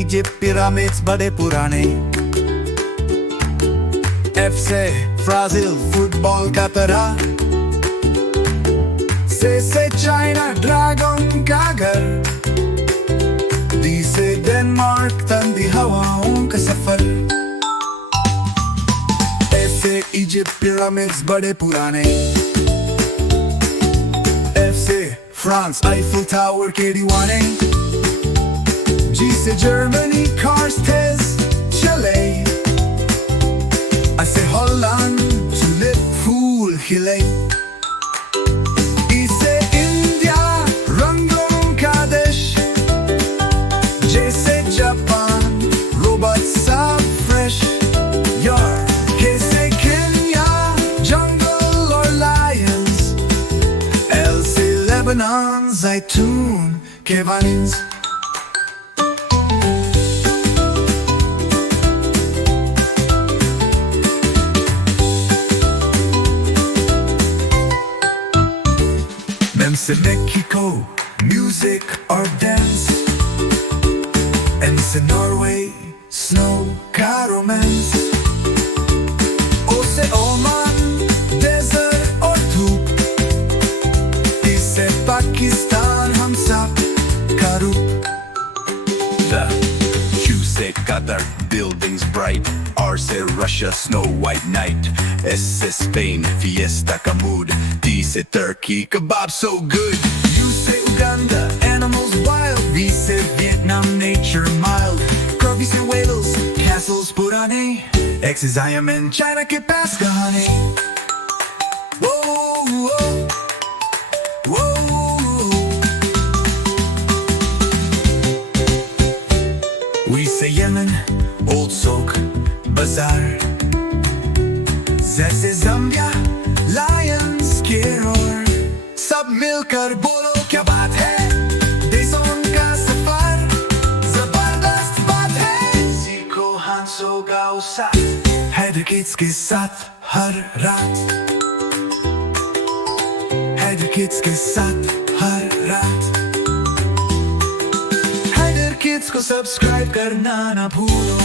Egypt pyramids बड़े पुराने। F से ब्राजील फुटबॉल का तरह। C से चाइना ड्रैगन का घर। D से डेनमार्क ठंडी हवाओं का सफर। A से इजिप्ट पिरामिड्स बड़े पुराने। F से फ्रांस आईफिल टावर के दीवाने। G से जर्मनी कार्स टेस्ट चले। I से हॉलैंड टुलिप फूल खिले। E से इंडिया रंगों का देश। J से जापान रोबोट सब फ्रेश। K से केन्या जंगल और लायंस। L से लेबनान जैतून के वाइन्स। M से मेक्सिको म्यूजिक और डांस। N से नॉर्वे स्नो का रोमांस। O से ओमान डेजर्ट और धूप। P से पाकिस्तान हम सब का रूप। Q से कतर buildings bright। R से Russia snow white night। S से Spain fiesta का mood। D से Turkey kebab so good। U से Uganda animals wild। V से Vietnam nature mild। V से Wales castles पुराने। X is I am in China के पास कहानी। Whoa, whoa, whoa। We से Yemen old soak bazaar। Z से Zambia lions के roar। सब मिलकर बोलो क्या बात है। Deson का सफर जबरदस्त बात है। सीखो हंसो गाओ साथ। Haider Kids के साथ हर रात। Haider Kids के साथ हर रात। Haider Kids को सब्सक्राइब करना ना भूलो।